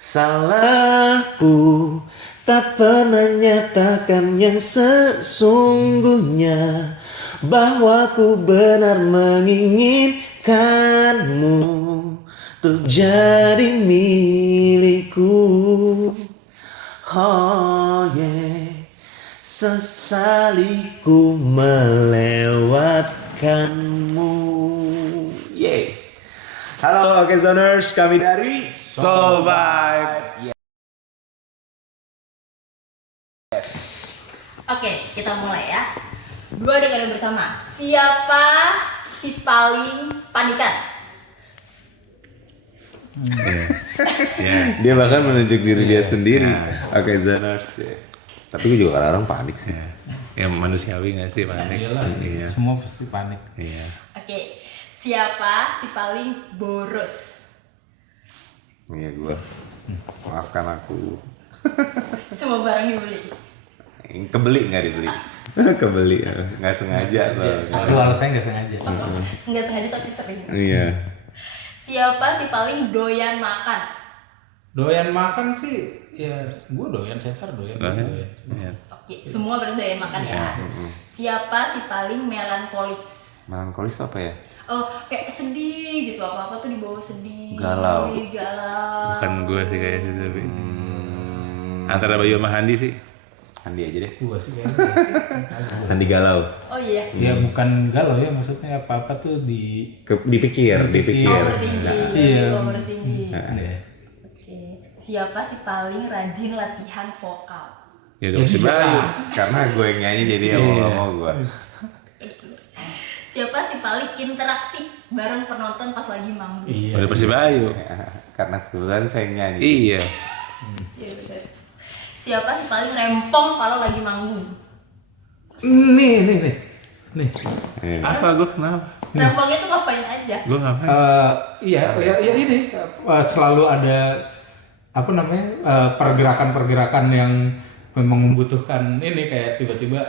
Salahku tak pernah nyatakan yang sesungguhnya, bahwa ku benar menginginkanmu untuk jadi milikku. Oh yeah, sesali ku melewatkanmu. Yeah. Halo Oke Zoners, kami dari Soul Vibe. Yes. Oke, kita mulai ya. Dua dekade bersama. Siapa si paling panikan? Dia bahkan menunjuk diri dia sendiri. Oke Zoners. Tapi gue juga kadang-kadang panik sih. Ya manusiawi nggak sih panik? Iya. Semua pasti panik. Iya. Oke, siapa si paling boros? Iya gue. Maafkan aku. Semua barang dibeli. Kebeli nggak dibeli? Kebeli, nggak sengaja soalnya. Kalau saya nggak sengaja. Enggak sengaja tapi sering. Iya. Siapa si paling doyan makan? Doyan makan sih, ya gue doyan Cesar doyan. Iya. Oke, semua berarti doyan makan ya. Siapa si paling melankolis? Melankolis apa ya? Oh, kayak sedih gitu, apa-apa tuh dibawa sedih. Galau. Galau. Bukan gue sih kayaknya tapi antara Bayu sama Handi sih. Andi aja deh. Gue sih kayaknya. Andi galau. Oh iya. Ya bukan galau ya, maksudnya apa-apa tuh Dipikir. Overthinking. Iya. Overthinking. Iya. Oke. Siapa si paling rajin latihan vokal? Ya udah si Bayu. Karena gue yang nyanyi jadi ya mau gak mau gue. Siapa si paling interaksi bareng penonton pas lagi manggung? Iya. Udah pasti Bayu. Karena kebetulan saya yang nyanyi. Iya. Iya benar. Siapa si paling rempong kalau lagi manggung? Nih. Apa gue kenapa? Rempongnya tuh ngapain aja? Gue ngapain? Iya ini selalu ada apa namanya pergerakan-pergerakan yang memang membutuhkan ini kayak tiba-tiba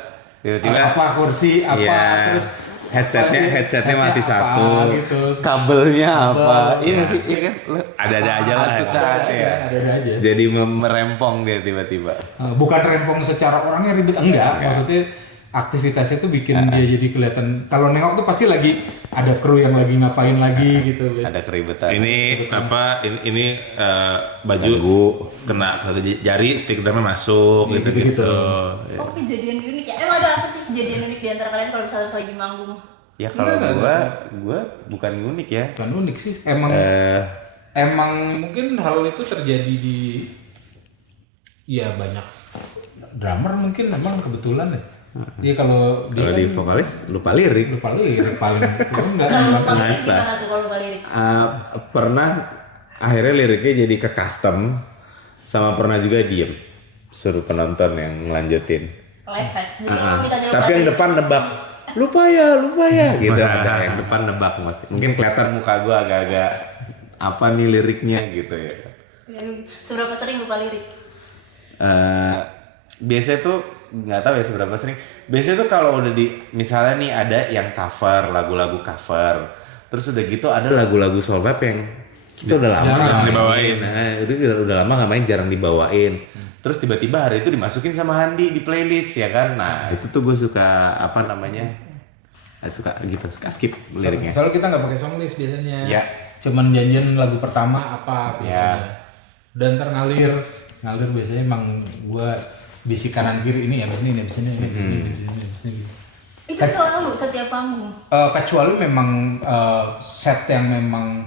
apa kursi apa Iya. terus Headsetnya mati apa, satu, gitu. kabelnya apa, iya kan? Ada-ada aja lah. Suka ya. Ada aja. Jadi merempong dia tiba-tiba. Bukan rempong secara orangnya ribet enggak. Maksudnya aktivitasnya tuh bikin dia jadi kelihatan. Kalau nengok tuh pasti lagi ada kru yang lagi ngapain lagi gitu. Ada keribetan. Ini apa? Ini baju kena satu jari, stick drumnya masuk gitu. Oh, kejadian unik ya? Emang ada apa sih kejadian unik di antara kalian kalau misalnya lagi manggung? Ya kalau gue bukan unik ya. Bukan unik sih. Emang mungkin hal itu terjadi di ya banyak drummer mungkin memang kebetulan ya. Iya kalau Kalau di vokalis lupa lirik. paling enggak Paling gimana tuh kalau lupa lirik? Pernah akhirnya liriknya jadi ke custom, sama pernah juga diem suruh penonton yang ngelanjutin. Live hacks. Jadi kalau misalnya lupa Tapi yang lirik, depan nebak, lupa ya gitu. Ada yang depan nebak masih. Mungkin kelihatan muka gue agak-agak apa nih liriknya gitu ya. seberapa sering lupa lirik? Biasanya tuh nggak tahu ya seberapa sering. Biasanya tuh kalau udah misalnya nih ada yang cover lagu-lagu cover, terus udah gitu ada lagu-lagu Soul Vibe yang kita udah lama jarang nggak dibawain. Nah itu udah lama nggak main, jarang dibawain. Terus tiba-tiba hari itu dimasukin sama Handi di playlist ya kan. Nah itu tuh gue suka apa namanya, suka gitu, suka skip liriknya. Soalnya kita nggak pakai songlist biasanya. Ya. Cuman janjian lagu pertama apa Ya. biasanya. Dan ntar ngalir biasanya emang gua bisi kanan kiri ini habis ini habis ini habis ini habis ini habis ini. Itu selalu setiap panggung. Kecuali memang set yang memang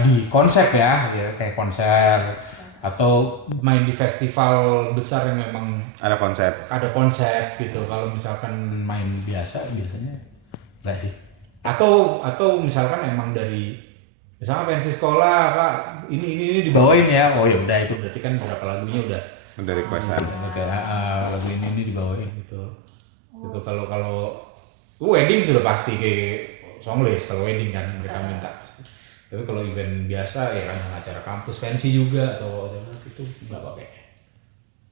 di konsep ya kayak konser atau main di festival besar yang memang Ada konsep. ada konsep gitu. Kalau misalkan main biasanya enggak sih. Atau misalkan emang dari misalkan pensi sekolah Kak ini dibawain ya. Oh ya udah itu berarti kan beberapa lagunya udah Dari requestan. lagu ini dibawain gitu. Gitu kalau wedding sudah pasti kayak songlist kalau wedding kan mereka minta. Tapi kalau event biasa ya kan acara kampus pensi juga atau itu nggak pakai.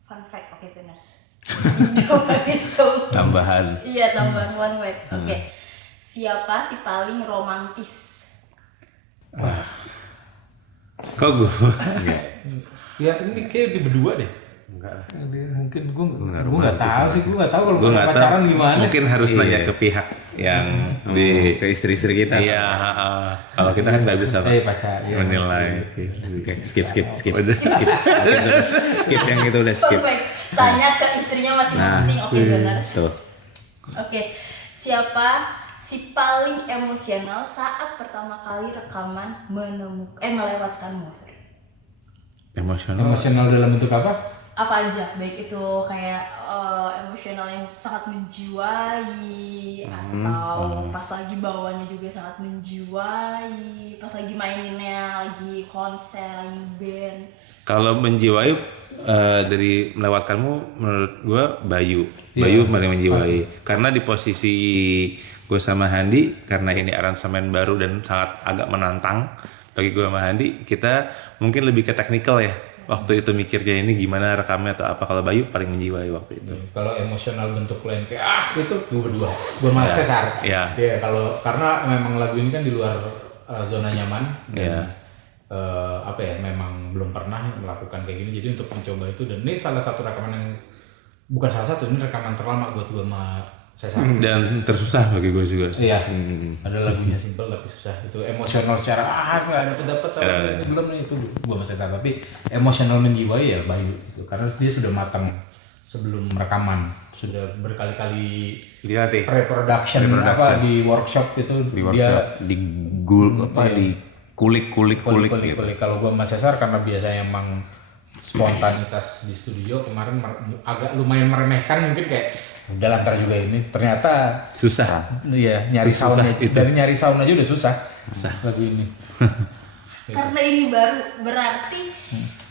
Fun fact, oke benar. So, Tambahan. iya tambahan one fact. Oke. Siapa si paling romantis? Kok gue? Ya ini kayak di berdua deh. Enggak lah. Mungkin gue nggak romantis tahu sih, gue nggak tahu kalau Gue nggak pacaran tahu. gimana. Mungkin harus nanya ke pihak yang Ke istri-istri kita. Iya, kalau kita kan nggak bisa Pacar ya, menilai. Oke, skip. Skip yang itu udah skip. Perfect. Tanya ke istrinya masing-masing. Oke, Zoners. Tuh. Oke, siapa si paling emosional saat pertama kali rekaman melewatkanmu? Sorry. Emosional dalam bentuk apa? Apa aja, baik itu kayak emosional yang sangat menjiwai atau pas lagi bawanya juga sangat menjiwai, pas lagi maininnya, lagi konser, lagi band. Kalau menjiwai dari melewatkanmu, menurut gue Bayu paling menjiwai. Karena di posisi gue sama Handi, karena ini aransemen baru dan sangat agak menantang bagi gue sama Handi, kita mungkin lebih ke teknikal ya. Waktu itu mikirnya ini gimana rekamnya atau apa. Kalau Bayu paling menjiwai waktu itu. Kalau emosional bentuk lain kayak itu gue berdua. Gue sama Cesar. Iya. Ya kalau karena memang lagu ini kan di luar zona nyaman dan memang belum pernah melakukan kayak gini. Jadi untuk mencoba itu, dan ini salah satu rekaman yang bukan salah satu, ini rekaman terlama buat gue sama Cesar. Dan tersusah bagi gue juga sih. Iya. Ada lagunya simpel tapi susah. Itu emosional secara nggak dapet ini belum nih, itu gua masih Cesar, tapi emosional menjiwai ya Bayu itu karena dia sudah matang sebelum rekaman, sudah berkali-kali Dilatih. pre-production apa di workshop itu Di dia workshop, di di kulik. Kalau gua sama Cesar karena biasanya emang spontanitas di studio, kemarin agak lumayan meremehkan mungkin kayak udah lantar juga ini, ternyata Susah. iya nyari sound itu. Dari nyari sound aja udah susah lagu ini. Karena ini baru, berarti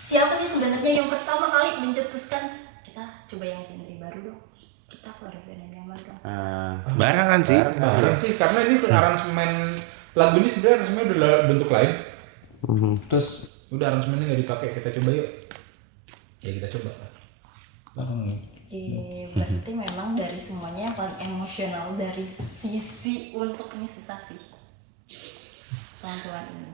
siapa sih sebenarnya yang pertama kali mencetuskan kita coba yang genre baru dong, kita keluar zona nyaman dong. Barengan sih. Bareng sih karena ini aransemen lagu ini sebenarnya aransemennya udah bentuk lain. Terus udah aransemennya nggak dipakai, kita coba yuk. Ya kita coba. Oke, berarti memang dari semuanya yang paling emosional dari sisi untuk ini susah sih teman-teman ini.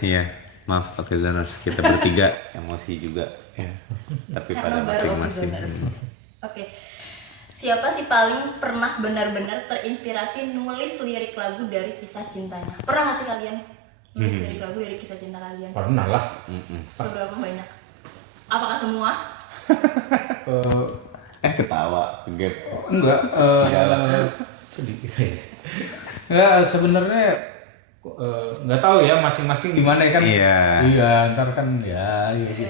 Iya. Maaf pakai Zoners, kita bertiga emosi juga. Ya. Tapi Karena pada baru masing-masing. Zoners. Oke, siapa sih paling pernah benar-benar terinspirasi nulis lirik lagu dari kisah cintanya? Pernah nggak sih kalian nulis lirik lagu dari kisah cinta kalian? Pernah lah. Seberapa banyak? Apakah semua? Ketawa, kaget. Enggak, sedikit ya. Enggak, sebenarnya nggak tahu ya masing-masing gimana ya kan. Iya, ntar kan ya gitu.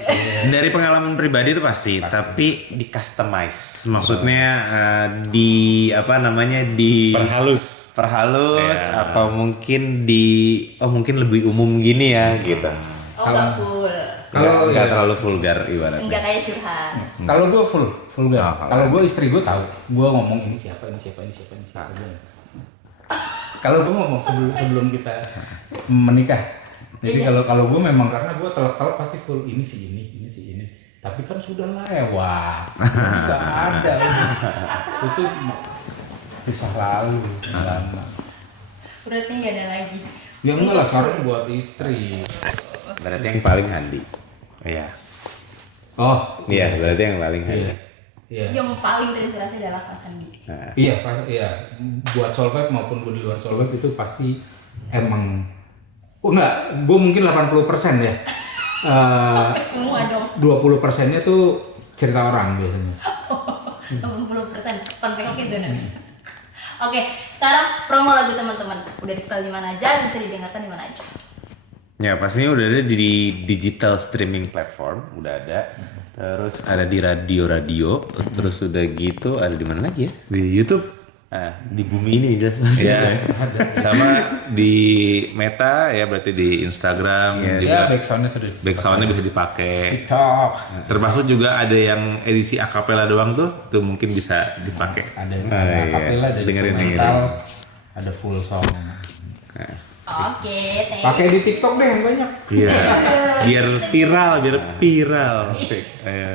Dari pengalaman pribadi itu pasti. Tapi di customize. Maksudnya di perhalus atau mungkin mungkin lebih umum gini ya gitu. Oh, nggak full. Nggak terlalu vulgar ibaratnya. Enggak kayak curhat. Kalau gue vulgar. Kalau gue istri gue tahu, gue ngomong ini siapa. Kalau gue ngomong sebelum kita menikah. Jadi kalau gue memang karena gue telak-telak pasti full ini sih ini. Tapi kan sudah lewat. Enggak ada. Itu bisa lalu lama. Berarti nggak ada lagi. Ya enggak lah, sekarang buat istri. Berarti yang paling Handi. Iya. Oh, Iya, berarti yang paling Handi. Iya. Yang paling terinspirasi adalah Mas Andi. Iya, buat Solveig maupun gue di luar Solveig itu pasti emang gue mungkin 80% ya. Semua dong. 20%-nya tuh cerita orang biasanya. 80%. Penting oke Zoners. Oke, sekarang promo lagu teman-teman. Udah di-setel di mana aja, bisa didengarkan di mana aja. Ya pastinya udah ada di digital streaming platform, udah ada. Terus ada di radio, terus udah gitu ada di mana lagi ya? Di YouTube. Di bumi ini jelas pasti. Ya, sama di Meta ya, berarti di Instagram juga. Backsoundnya bisa dipakai. TikTok. Termasuk juga ada yang edisi akapela doang tuh mungkin bisa dipakai. Ada akapela, ada instrumental, ada full song. Oke, thank you. Pakai di TikTok deh yang banyak. Iya. Biar viral. Asik. Ayo.